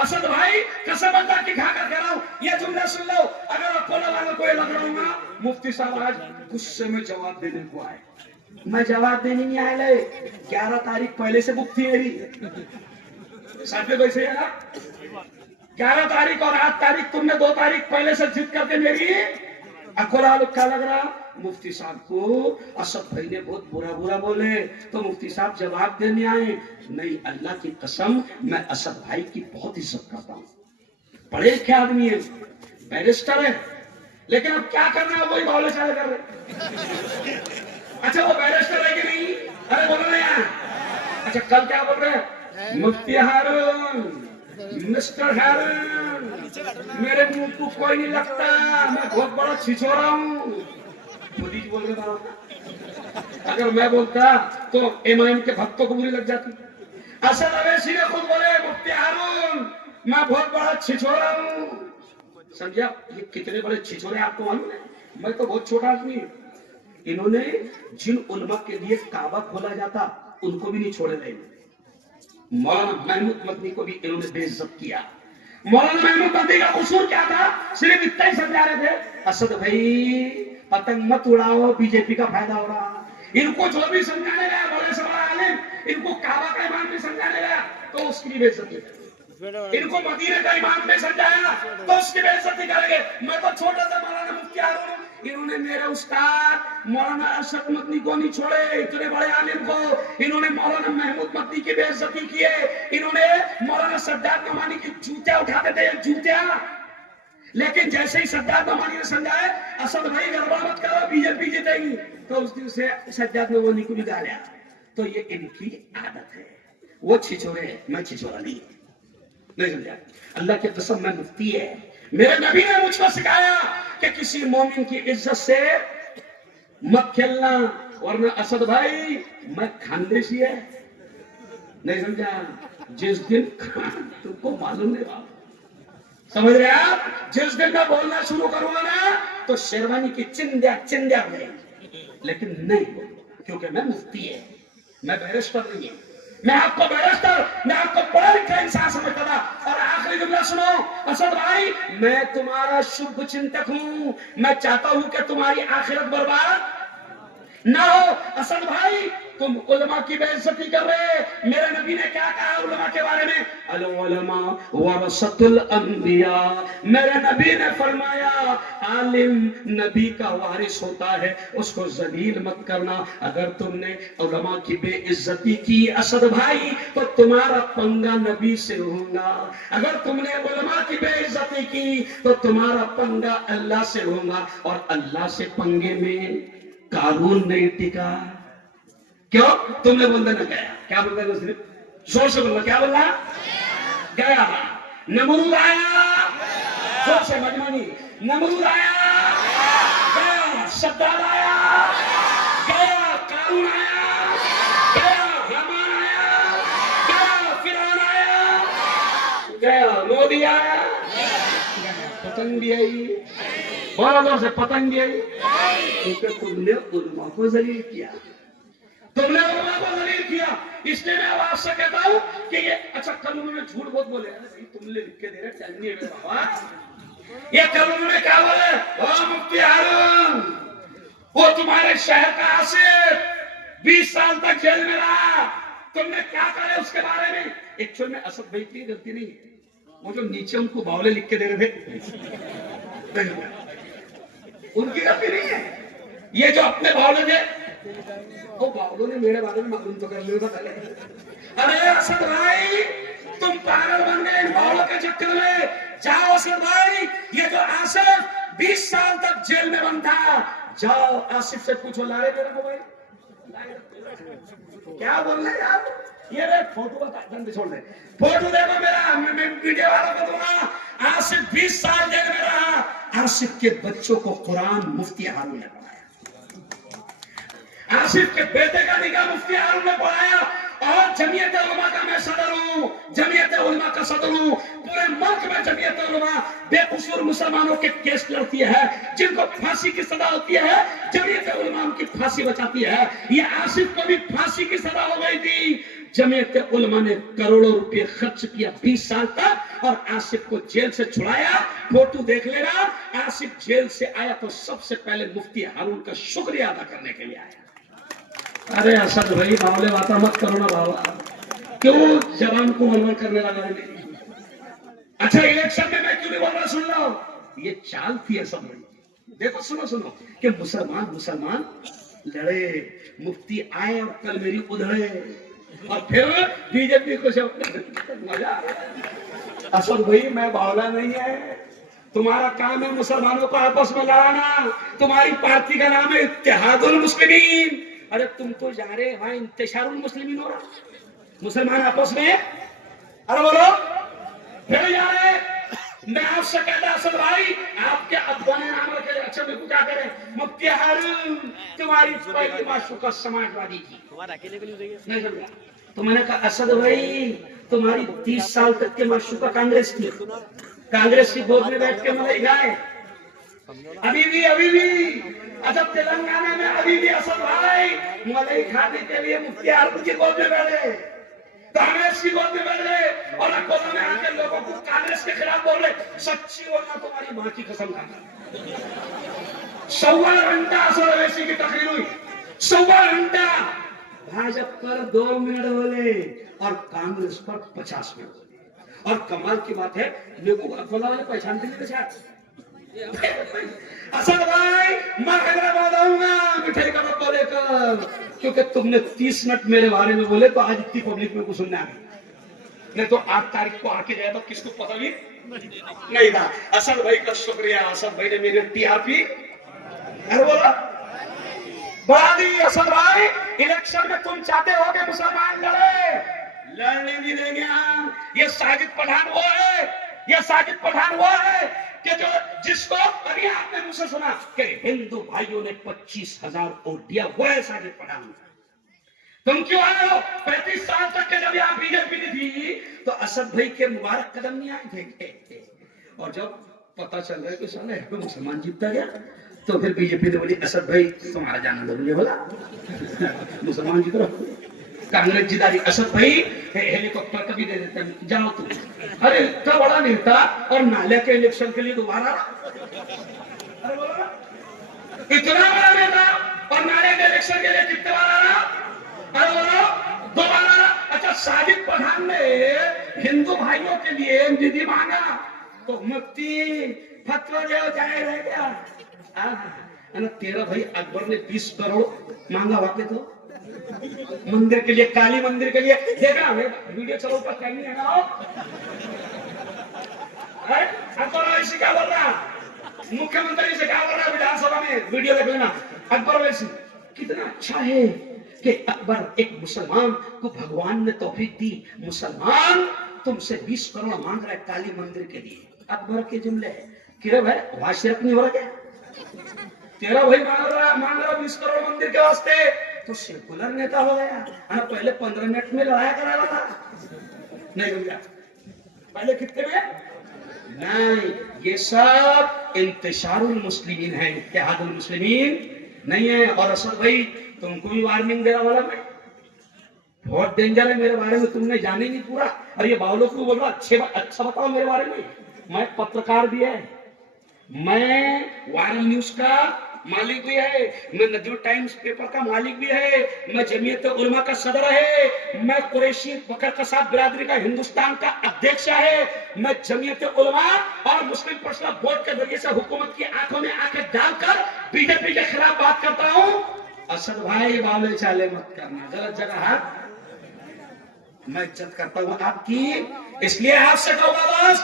असद भाई कसम अल्लाह की खा कर कह रहा हूं, ये जुमला सुन लो, अगर अपोलो वालों को ये लग रहा होगा मुफ्ती साहब आज गुस्से में जवाब देने को आए, मैं जवाब देने नहीं आया ले, 11 तारीख पहले से बुक थी मेरी, साथ में वैसे है ना, 11 तारीख और 8 तारीख तुमने 2 तारीख पहले से जिद करके मेरी अकोला क्या लग रहा। मुफ्ती साहब को असद भाई ने बहुत बुरा बुरा बोले तो मुफ्ती साहब जवाब देने आए, नहीं अल्लाह की कसम मैं असद भाई की बहुत इज्जत करता हूँ, बड़े लिखे आदमी है, बैरिस्टर है, लेकिन अब क्या करना है वही बावले चाले कर रहे। अच्छा वो बैरिस्टर है कि नहीं, अरे बोलो ना यार, अच्छा कल क्या बोल रहे हैं, मुफ्ती हारून, मिस्टर हारून, मेरे मुंह को कोई नहीं लगता, मैं बहुत बड़ा छिछोरा हूँ, मोदी जी बोल रहे था। अगर मैं बोलता तो इमाम के भक्तों को बुरी लग जाती। असद अवैसी ने खुद बोले मुफ्ती हारून मैं बहुत बड़ा छिछोरा हूँ, समझा, ये कितने बड़े छिछोरे आपको मालूम है, मैं तो बहुत छोटा आदमी हूँ। इन्होंने जिन उलमा के लिए काबा खोला जाता उनको भी नहीं छोड़े रहे, मौलाना महमूद मदनी को भी इन्होंने बेइज्जत किया। मौलाना महमूद मदनी का कसूर क्या था, सिर्फ इतना ही समझा रहे थे, असद भाई पतंग मत उड़ाओ, बीजेपी का फायदा हो रहा। इनको जो भी समझाने गया बड़े से बड़ा आलिम, इनको काबा का इमाम भी समझाने गया तो उसकी भी बेइज्जती, इनको मदीने का इमाम भी समझाया तो उसकी बेइज्जती करेंगे। मैं तो छोटा सा मौलाना मुफ्ती हारून, इन्होंने मेरे उस्ताद मौलाना असद मदनी को नहीं छोड़े, इतने बड़े आलिम को इन्होंने मौलाना महमूद मदनी की बेइज्जती की है, इन्होंने मौलाना सज्जाद नमानी की जूतियां उठाते थे, जूतियां। लेकिन जैसे ही सज्जाद नमानी ने समझाया असद भाई गड़बड़ मत करो बीजेपी जीतेगी, तो उस दिन से सज्जाद नमानी को निकाला। तो ये इनकी आदत है, वो छिछोरे है, मैं छिछोरा नहीं समझा। अल्लाह की कसम मैं मुफ्ती है, मेरे नबी ने मुझको सिखाया कि किसी मोमिन की इज्जत से मत खेलना, वरना असद भाई मैं खानदेशी है, नहीं समझा। जिस दिन तुमको मालूम नहीं बात, समझ रहे आप, जिस दिन मैं बोलना शुरू करूंगा ना तो शेरवानी की चिंध्या चिंध्या हो जाएगी, लेकिन नहीं क्योंकि मैं मुफ्ती है, मैं बैरिस्टर नहीं है, मैं आपको बैरिस्टर, मैं आपको पढ़ा लिखा इंसान समझता था। और आखिरी जुमला सुनो, असद भाई मैं तुम्हारा शुभ चिंतक हूं, मैं चाहता हूं कि तुम्हारी आखिरत बर्बाद ना हो। असद भाई तुम उलमा की बेइज्जती कर रहे, मेरे नबी ने क्या कहा उलमा के बारे में, अल उलमा वरसतुल अंबिया, मेरे नबी ने फरमाया आलिम नबी का वारिस होता है, उसको जलील मत करना। अगर तुमने उलमा की बेइज्जती की असद भाई तो तुम्हारा पंगा नबी से होगा, अगर तुमने उलमा की बेइज्जती की तो तुम्हारा पंगा अल्लाह से होगा, और अल्लाह से पंगे में कानून नहीं टिका। क्यों, तुमने बोल देना गया, क्या बोल रहे सिर्फ जोर से बोलना, क्या बोलना गया, नमरूद आया, जोर से मजमानी, नमरूद आया गया, शद्दाद आया गया, कानून आया गया, रहमान आया गया, फिरौन आया गया, मोदी आया गया, पतंग भी आई, बोलो से पतंग भी आई, क्योंकि तुमने उलमा को जलील किया, तुमने उलमा को जलील किया। इसलिए मैं आवाज से कहता हूं कि ये अच्छा कल उन्होंने झूठ बहुत बोले, अरे तुमने लिख के दे रहे टाइम नहीं है बाबा, ये कल उन्होंने क्या बोले, ओ मुफ्ती हारून वो तुम्हारे शहर का आसिफ 20 साल तक जेल में रहा, तुमने क्या करे उसके बारे में। एक्चुअल में असद भाई की गलती नहीं है, वो जो नीचे उनको बावले लिख के दे रहे थे उनकी गलती नहीं है, ये जो अपने बावले थे वो बावलों ने मेरे बारे में मालूम तो कर लिया था पहले। अरे असद भाई तुम पागल बन गए इन बावलों के चक्कर में, जाओ असद भाई, ये जो आसिफ 20 साल तक जेल में बंद था, जाओ आसिफ से पूछो, ला रहे तेरे को भाई, क्या बोल रहे यार, ये रे फोटो का छोड़ दे, फोटो देखो मेरा, मैं वीडियो वालों को दूंगा। आसिफ 20 साल जेल में रहा, आसिफ के बच्चों को कुरान मुफ्ती हारून ने पढ़ाया, आसिफ के बेटे का निकाह मुफ्ती हारून ने पढ़ाया, और जमीयत उलमा का मैं सदर हूं, जमीयत उलमा का सदर हूं, पूरे मुल्क में जमीयत उलमा बेकसूर मुसलमानों के केस लड़ती है, जिनको फांसी की सजा होती है जमीयत उलमा उनकी फांसी बचाती है। ये आसिफ को भी फांसी की सजा हो गई थी, जमीयत उलमा ने करोड़ों रुपए खर्च किया 20 साल तक और आसिफ को जेल से छुड़ाया। फोटो देख लेना, आसिफ जेल से आया तो सबसे पहले मुफ्ती हारून का शुक्रिया अदा करने के लिए आया। अरे असद भाई बावले बात मत करो ना बाबा, क्यों जवान को मनवन करने लगा है? अच्छा इलेक्शन में मैं क्यों नहीं बोल रहा, सुन लो, ये चाल थी असद भाई। देखो सुनो सुनो कि मुसलमान लड़े, मुफ्ती आए और कल मेरी उधड़े, और फिर बीजेपी को से मजा आ रहा। असद भाई मैं बावला नहीं है, तुम्हारा काम है मुसलमानों को आपस में लड़ाना। तुम्हारी पार्टी का नाम है इत्तेहादुल मुस्लिमीन। अरे तुम तो जा रहे वहां इंतशारुल मुस्लिमीन हो रहा, मुसलमान आपस में। अरे बोलो फिर जा रहे। मैं आपसे कहता असद भाई, आपके अब्बा ने नाम रखे, अच्छा मेरे को क्या करे, मुफ्ती हारून तुम्हारी पहली माशूका समाजवादी थी, नहीं समझा? तो मैंने कहा असद भाई तुम्हारी 30 साल तक के माशूका कांग्रेस थी, कांग्रेस की गोद में बैठ के मलाई खाए अभी भी। अच्छा तेलंगाना में अभी भी असद भाई मलाई खाने के लिए मुफ्ती हारून की गोद में बैठे, कांग्रेस की गोद में बैठ गए, और अकोला में आके लोगों को कांग्रेस के खिलाफ बोल रहे। सच्ची बोलना तुम्हारी मां की कसम खाना। 1.25 घंटा असद अवैसी की तकरीर हुई, 1.25 घंटा। भाजपा पर 2 मिनट बोले और कांग्रेस पर 50 मिनट बोले। और कमाल की बात है, लोगों को अकोला वाले पहचानते नहीं थे। असद भाई मैं हैदराबाद आऊंगा मिठाई का डब्बा लेकर, क्योंकि तुमने 30 मिनट मेरे बारे में बोले तो आज इतनी पब्लिक में कुछ सुनने आ गई, नहीं तो 8 तारीख को आके गया तो किसको पता भी नहीं था। असद भाई का शुक्रिया, असद भाई ने मेरे टीआरपी अरे बोला बढ़ा दी। असद भाई इलेक्शन में तुम चाहते हो कि मुसलमान लड़ने नहीं देंगे हम। ये साजिद पठान वो है, ये साजिद पठान वो है कि जो जिसको अभी आपने मुझसे सुना कि हिंदू भाइयों ने 25,000 वोट दिया, वो है साजिद पठान। तुम क्यों आए हो? 35 साल तक के जब यहाँ बीजेपी थी तो असद भाई के मुबारक कदम नहीं आए थे, और जब पता चल रहा है कि साले मुसलमान जीतता गया तो फिर बीजेपी ने बोली असद भाई तुम्हारा जाना जरूरी बोला मुसलमान जीत रहा, कांग्रेस जिता रही। असद भाई हेलीकॉप्टर कभी दे देते हैं, जाओ तुम। अरे इतना बड़ा नेता और नाले के इलेक्शन के लिए दोबारा, अरे बोलो इतना बड़ा नेता और नाले के इलेक्शन के लिए कितने बार आ रहा, अरे बोलो दोबारा। अच्छा साजिद पठान ने हिंदू भाइयों के लिए निधि मांगा तो मुफ्ती फतवा जो जाए रह गया। तेरा भाई अकबर ने 20 करोड़ मांगा वाके तो मंदिर के लिए, काली मंदिर के लिए। देखा वीडियो चलो ऊपर कहीं है ना, अकबर वैसी क्या बोल रहा, मुख्यमंत्री से क्या बोल रहा विधानसभा में, वीडियो देख लेना। अकबर वैसी कितना अच्छा है कि अकबर एक मुसलमान को भगवान ने तौफीक दी, मुसलमान तुमसे 20 करोड़ मांग रहा है काली मंदिर के लिए। अकबर के जुमले कि भाई वाशियत नहीं हो रहा क्या, तेरा भाई मांग रहा 20 करोड़ मंदिर के वास्ते, तो सेकुलर नेता हो गया। पहले 15 मिनट में लड़ाया करा रहा था, नहीं हो गया पहले कितने में नहीं। ये सब इंतशारुल मुस्लिमीन है, इत्तेहादुल मुस्लिमीन नहीं है। और असद भाई तुमको भी वार्निंग दे रहा वाला मैं, बहुत डेंजर है मेरे बारे में, तुमने जाने नहीं पूरा। और ये बावलों को बोल रहा अच्छा बताओ मेरे बारे में। मैं पत्रकार भी है, मैं वायरल न्यूज का मालिक भी है, मैं नजूर टाइम्स पेपर का मालिक भी है, मैं जमीयत उलमा का सदर है, मैं कुरैशी बकर कसाब बिरादरी का हिंदुस्तान का अध्यक्ष है, मैं जमीयत उलमा और मुस्लिम पर्सनल बोर्ड के जरिए से हुकूमत की आंखों में आंखें डालकर बीजेपी के खिलाफ बात करता हूँ। असद भाई बावले चाले मत करना, गलत जगह हाथ। मैं इज्जत करता हूँ आपकी, इसलिए आपसे कहूँगा बस